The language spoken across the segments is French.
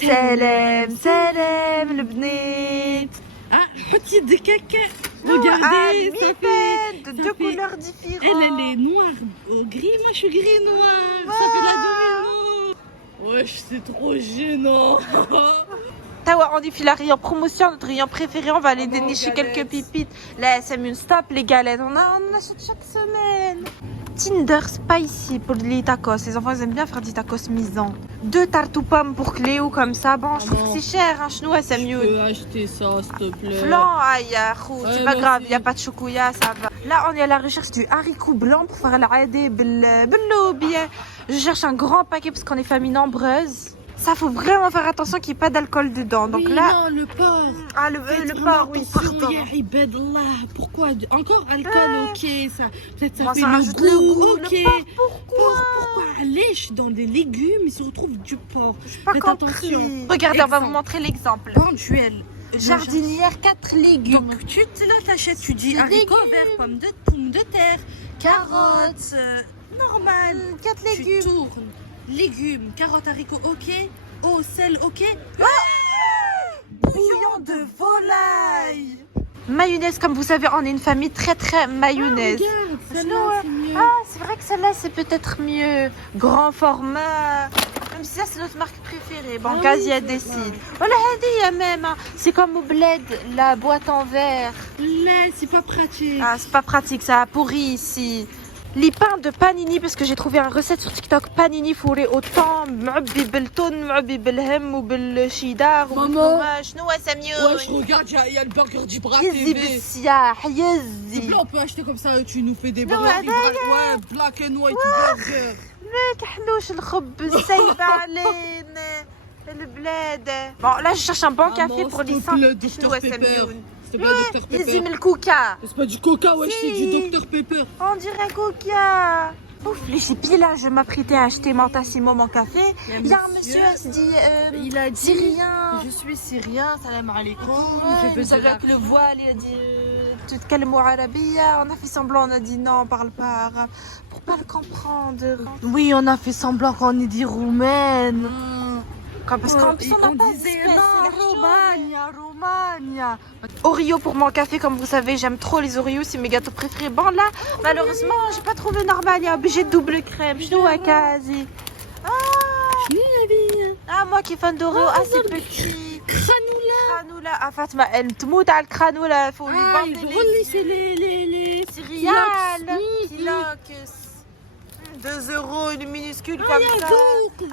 سلام سلام البنات. حطي des caca. Regardez, ça fait de deux couleurs différentes. Elle est noire au gris, moi je suis gris noir. Ça fait la domino. Wesh, c'est trop gênant. Tawa, on défile la rayon promotion, notre rayon préféré, on va aller dénicher quelques pipites. Là, c'est une stop, les galettes, on achète chaque semaine. Tinder spicy pour les tacos. Les enfants ils aiment bien faire des tacos maison. 2 tartes aux pommes pour Cléo comme ça. Bon, je trouve que c'est cher, hein. Chez nous, c'est mieux. Je peux acheter ça, s'il te plaît. Flan, aïe, c'est pas grave, il n'y a pas de chocolat, ça va. Là, on est à la recherche du haricot blanc pour faire l'adé bien. Je cherche un grand paquet parce qu'on est famille nombreuse. Ça, faut vraiment faire attention qu'il n'y ait pas d'alcool dedans. Donc oui, là. Non, le porc. Ah, le porc, oui, pardon. Pourquoi encore alcool, ok, ça. Peut-être ça Moi, fait ça le rajoute goût, le goût. ok. Le porc, pourquoi Pourquoi lèche dans des légumes, il se retrouve du porc. J'ai pas Faites compris. attention. Regardez, on va vous montrer l'exemple. Banduel. Jardinière, 4 légumes. Donc, tu t'achètes, tu dis Des haricots légumes. verts, pommes de terre, carottes, normal. 4 Tu légumes. tournes. Légumes, carottes, haricots, ok. Eau, sel, ok. Bouillon de volaille. Mayonnaise, comme vous savez, on est une famille très mayonnaise. Regarde, celle-là, Sinon, c'est mieux. Ah, c'est vrai que celle-là, c'est peut-être mieux. Grand format. Même si ça, c'est notre marque préférée. Bon, Ah Gazi, oui, elle c'est décide. Voilà, Hadi, même. Hein. C'est comme au bled, la boîte en verre. Là, c'est pas pratique. Ah, c'est pas pratique, ça a pourri ici. Les pains de panini, parce que j'ai trouvé une recette sur TikTok. Panini fourré au thon, معبي بالثوم, معبي بالهم وبالشيدار وبالفرماج. شنو c'est mieux. Ouais, je regarde, il y a le burger du bras يزي TV. بالسياح S'il يزي. te plaît, on peut acheter comme ça, tu nous fais des Non, burgers. ouais, Ouais, black and white burger. ما كحلوش الخبز سايبة علينا البلاد. Bon, là je cherche un bon café pour les seins. شنو c'est mieux. S'il te plaît, Dr Pepper. يزي من الكوكا. C'est pas du coca, ouais, Si. c'est du Dr Pepper. On dirait coca. Ouf, les chippies là, je m'apprêtais à acheter Mantissimo mon café. Il y a un monsieur, il se dit Il a dit, syrien. je suis syrien, salam alaikum. Ouais, il nous avait avec le voile, il a dit tu te calmes arabia. On a fait semblant, on a dit non, on parle pas arabe pour pas le comprendre. Oui, on a fait semblant qu'on est dit roumaine. Parce qu'en plus on n'a pas disait d'espèce, non, c'est la Romagna, Romagna. Oreo pour mon café, comme vous savez, j'aime trop les Oreos, c'est mes gâteaux préférés. Bon là, malheureusement, j'ai pas trouvé normal, il y a obligé de double crème. Je dois quasi. Ah, moi qui est fan d'Oreo, assez petit. Cranoula. Ah, Fatma, elle te moute à le cranoula, faut lui Ah, vendre c'est les céréales. Kilox. 2 euros, une minuscule comme ça.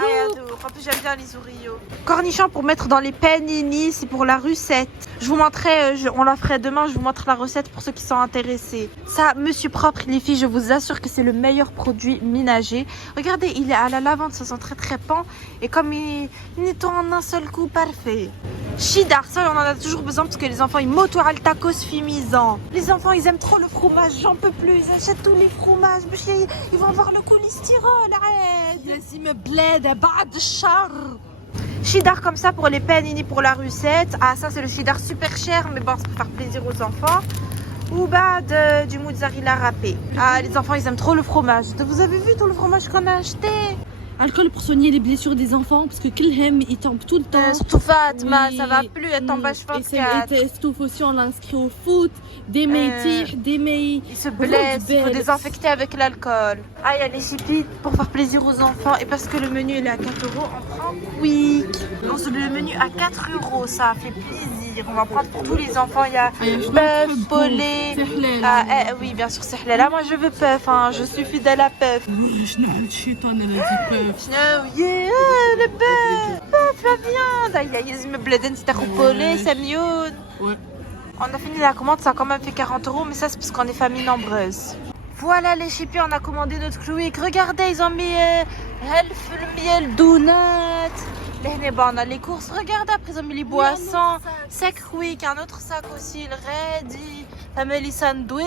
Ayadour. En plus, j'aime bien les Oreos. Cornichons pour mettre dans les panini, c'est pour la recette. Je vous montrerai, on la ferait demain, je vous montre la recette pour ceux qui sont intéressés. Ça, Monsieur Propre, les filles, je vous assure que c'est le meilleur produit ménager. Regardez, il est à la lavande, ça sent très pan. Et comme il nettoie en un seul coup, parfait. Chidar, ça, on en a toujours besoin parce que les enfants, ils motoient le tacos fimisant. Les enfants, ils aiment trop le fromage, j'en peux plus. Ils achètent tous les fromages. Ils vont avoir le cholestérol, arrête. لازم بلاد بعد الشر. Chidar comme ça pour les panini pour la recette. Ah, ça, c'est le chidar super cher, mais bon, c'est pour faire plaisir aux enfants. Ou bah, du mozzarella râpé. Ah, les enfants, ils aiment trop le fromage. Vous avez vu tout le fromage qu'on a acheté? Alcool pour soigner les blessures des enfants parce que Kilhem il tombe tout le temps. Surtout Fatma, Oui. ça va plus, elle tombe à cheval. Et Estouf aussi, on l'a inscrit au foot. Des meïtis, des meïs. Il se blesse, il faut désinfecter avec l'alcool. Ah, il y a les chippies pour faire plaisir aux enfants. Et parce que le menu il est à 4 euros, on prend quick. Donc le menu à 4 euros, ça fait plaisir. On va prendre pour tous les enfants. Il y a bœuf, poulet. Ah, oui, bien sûr, c'est halal. Là, moi je veux puff, hein. Je suis fidèle à puff. Le bœuf, la viande. Aïe, me bladen, c'est à poulet, c'est mieux. On a fini la commande, ça a quand même fait 40 euros, mais ça c'est parce qu'on est famille nombreuse. Voilà les chippies, on a commandé notre quick. Regardez, ils ont mis le miel, donut. On a les courses, regardez, après ils ont mis les boissons. Sec quick, un autre sac aussi, le ready. On a mis les sandwiches,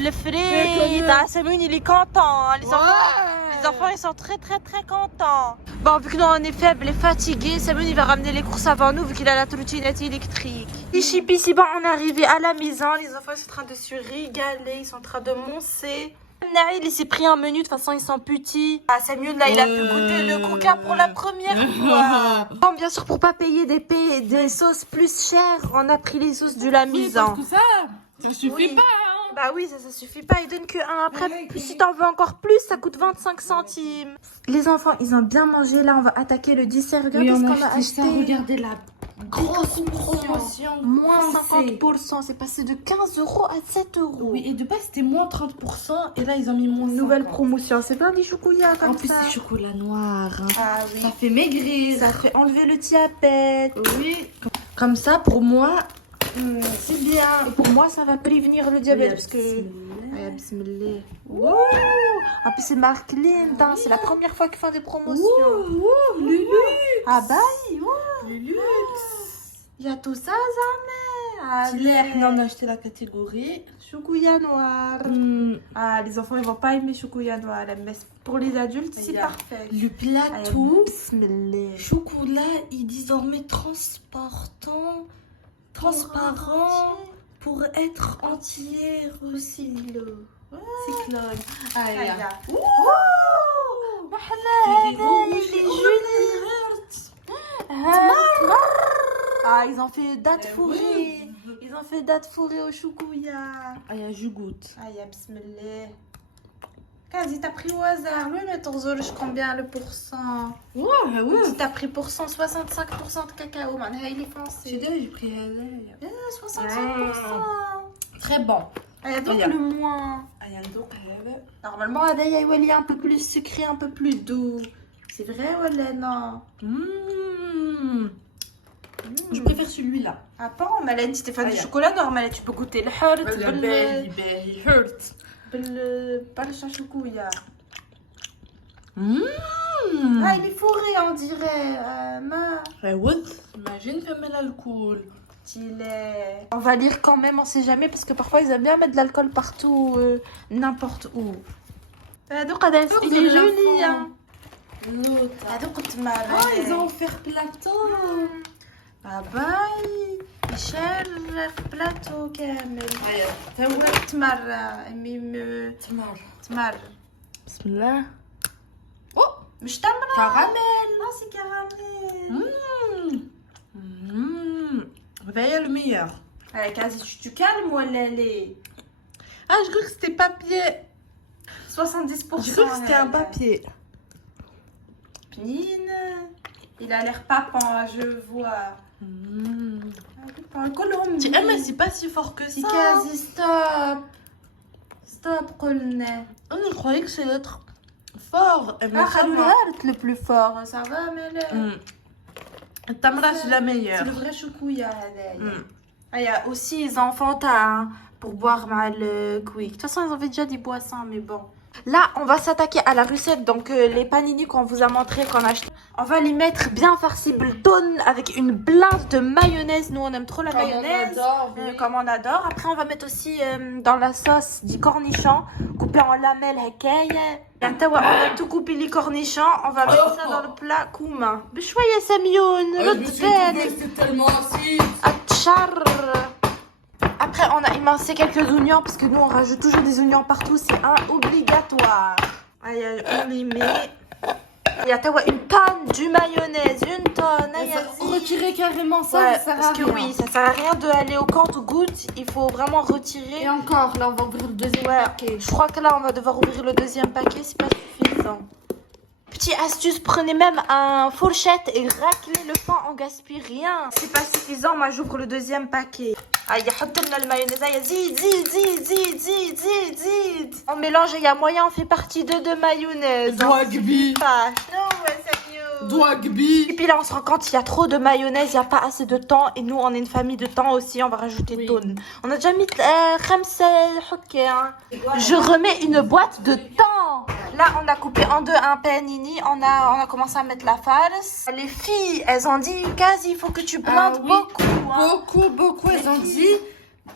le frites. Ah, Samoun, il est content. Hein, les enfants, ils sont très contents. Bon, vu que nous on est faible et fatigué, Samoun il va ramener les courses avant nous vu qu'il a la trottinette électrique. Les chippies, c'est bon, on est arrivé à la maison. Les enfants ils sont en train de se régaler, ils sont en train de moncer. Naïl, il s'est pris un menu, de toute façon, ils sont petits. Ah, Samuel, là, il a pu goûter le coca pour la première fois. Bon, bien sûr, pour pas payer des sauces plus chères, on a pris les sauces du Lamisan. Parce que ça suffit Oui. pas. Hein. Bah oui, ça suffit pas, ils donnent que un. Après, si t'en veux encore plus, ça coûte 25 centimes. Les enfants, ils ont bien mangé. Là, on va attaquer le dessert. Regardez ce qu'on a acheté. Regardez la grosse promotion. Moins Pensez. 50%. C'est passé de 15 € à 7 €. Oui, et de base c'était moins 30% et là ils ont mis moins Une nouvelle 50. promotion. C'est plein des chocolats comme En plus ça. c'est chocolat noir. Hein. Ah oui. Ça fait maigrir. Ça fait enlever le diabète. Oui. Comme ça pour moi, c'est bien. Et pour moi, ça va prévenir le diabète. Parce que... Bismillah. Bismillah. Wow. En plus, c'est marque Lind. Hein. C'est la première fois qu'ils font des promotions. Ouh, le luxe. Ah bah, wow. Le luxe. Il y a tout ça, Zame. On a acheté la catégorie. Choukouya noir. Ah, les enfants, ils vont pas aimer choukouya noir. Mais pour les adultes, c'est parfait. Le plateau. Bismillah. Chocolat est désormais transparent pour être entier recyclé. C'est clone. Ah, Aïe. Ouh. Ah, ils ont fait date fourrée. Ils ont fait date fourrée au choukouya. Ah, je goûte. Aïe, bismillah. Quasi, t'as pris au hasard. Lui, mais ton zologe, combien le pourcent? Ouais. Si t'as pris pourcent, 65% de cacao, man. Il est J'ai foncé. pris un. 65%. Très bon. Ah, donc Regarde. le moins. Normalement, il y a un peu plus sucré, un peu plus doux. C'est vrai, Wallah, non? Je préfère celui-là. Ah bon, Malène, si t'es fan Ah, du yeah. chocolat normal, tu peux goûter le hurt, Il hurt. بالشا choukouya. Mmh. Ah, il est fourré, on dirait. Imagine comme l'alcool. On va lire quand même, on sait jamais, parce que parfois ils aiment bien mettre de l'alcool partout, n'importe où. Donc, il est joli, hein. L'autre. Ils ont offert plateau. Ah باي يشرق بلاطو كامل تمر تمر بسم الله. مش تمر Caramel. non c'est caramel C'est le meilleur. allez quasi tu calmes ولا ليه Ah, je crois que c'était papier. 70%. Je crois que c'était un papier. Pnine, il a l'air papant, je vois. Mais c'est pas si fort que C'est ça. quasi stop. Stop, قلنا. Je croyais que c'est l'autre fort. Ah, خلوها le plus fort, ça va, mais là. Tamra, c'est la C'est meilleure. le vrai choukouya, Ah, il y a aussi les enfants hein, pour boire mal le quick. De toute façon, ils avaient déjà des boissons, mais bon. Là, on va s'attaquer à la recette. Donc, les panini qu'on vous a montré, qu'on a acheté. On va les mettre bien farcis Bilton avec une blinde de mayonnaise. Nous, on aime trop la mayonnaise. Comme on adore. Après, on va mettre aussi dans la sauce du cornichon coupé en lamelles. On va tout couper les cornichons. On va mettre ça dans le plat kouma. بشوية سميون رد بالك. C'est tellement acide. Atchar. Après, on a émincé quelques oignons parce que nous, on rajoute toujours des oignons partout. C'est un obligatoire. Allez, on les met. Il y a une tonne du mayonnaise. Une tonne. Retirer carrément ça, Ouais, ça sert à parce que rien. oui, ça sert à rien d'aller au compte-gouttes. Il faut vraiment retirer. Et encore, là, on va ouvrir le deuxième paquet. Je crois que là, on va devoir ouvrir le deuxième paquet. C'est pas suffisant. Petite astuce, prenez même un fourchette et raclez le pain, on gaspille rien. C'est pas suffisant, moi j'ouvre le deuxième paquet. Aïe, حط le mayonnaise, zid. On mélange, il y a moyen, on fait partie de mayonnaise. Dwagby. Non, ouais, c'est mieux. Dwagby. Et puis là, on se rend compte qu'il y a trop de mayonnaise, il n'y a pas assez de temps. Et nous, on est une famille de temps aussi, on va rajouter tonne. On a déjà mis Je remets une boîte de temps. Là, on a coupé en deux un panini. On a commencé à mettre la farce. Les filles, elles ont dit, quasi, il faut que tu blendes beaucoup. Beaucoup, elles ont dit.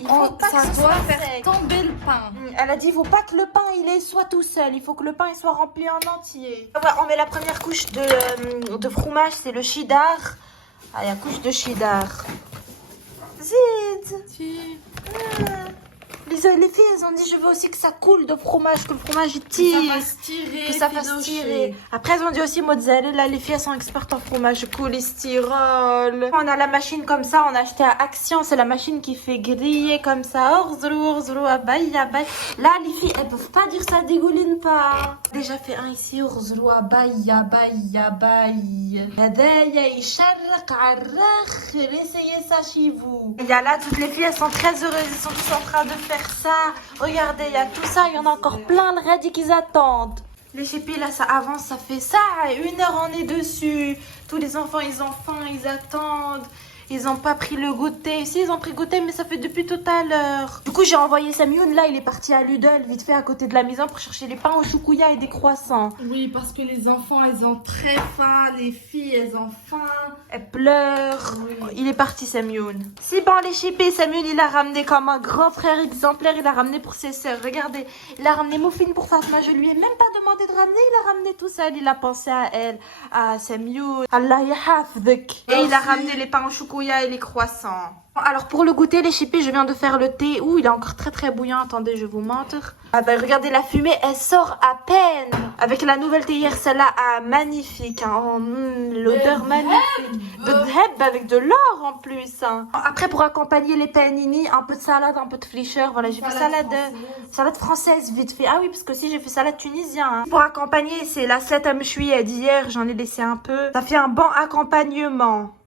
Il faut pas ça que ce doit soit faire sec. tomber le pain. Elle a dit, il faut pas que le pain il soit tout seul. Il faut que le pain il soit rempli en entier. On met la première couche de fromage, c'est le cheddar. Ah, il y a couche de cheddar. Zid. Les filles, elles ont dit, je veux aussi que ça coule de fromage, que le fromage il tire. Ça fasse tirer. Que ça fasse tirer. Après, elles ont dit aussi mozzarella. Les filles, elles sont expertes en fromage cholestérol. On a la machine comme ça. On a acheté à Action. C'est la machine qui fait griller comme ça. Orzrou, abaye, abaye. Là, les filles, elles peuvent pas dire ça dégouline pas. Déjà fait un ici. Orzrou, abaye, abaye, abaye. Hadaya, yisharrak, arrakh. Essayez ça chez vous. Il y a là, toutes les filles, elles sont très heureuses. Ils sont tous en train de faire ça. Regardez, il y a tout ça. Il y en a encore plein. Le radis qu'ils attendent. Les chépis, là, ça avance, ça fait ça. 1 heure, on est dessus. Tous les enfants, ils ont faim, ils attendent. Ils n'ont pas pris le goûter. Si, ils ont pris le goûter, mais ça fait depuis tout à l'heure. Du coup, j'ai envoyé Samioun. Là, il est parti à Lidl, vite fait, à côté de la maison, pour chercher les pains au choukouya et des croissants. Oui, parce que les enfants, elles ont très faim. Les filles, elles ont faim. Elle pleure. Oui. Il est parti, Samioun. Si bon, les chépis, Samioun, il a ramené comme un grand frère exemplaire. Il a ramené pour ses sœurs. Regardez, il a ramené Moufine pour Fatma. Je lui ai même pas demandé de ramener. Il a ramené tout seul. Il a pensé à elle, à Samioun. Allah yahafdek. Et il a ramené les pains au choukouya et les croissants. Alors pour le goûter, les chippies, je viens de faire le thé. Ouh, il est encore très très bouillant. Attendez, je vais vous mentir. Ah ben regardez, la fumée, elle sort à peine. Avec la nouvelle théière, celle-là, magnifique. Hein. L'odeur magnifique. De dheb avec de l'or en plus. Hein. Après, pour accompagner les panini, un peu de salade, un peu de flécheur. Voilà, j'ai fait salade française vite fait. Ah oui, parce que aussi j'ai fait salade tunisien. Hein. Pour accompagner, c'est la slette à mchoui d'hier. J'en ai laissé un peu. Ça fait un bon accompagnement.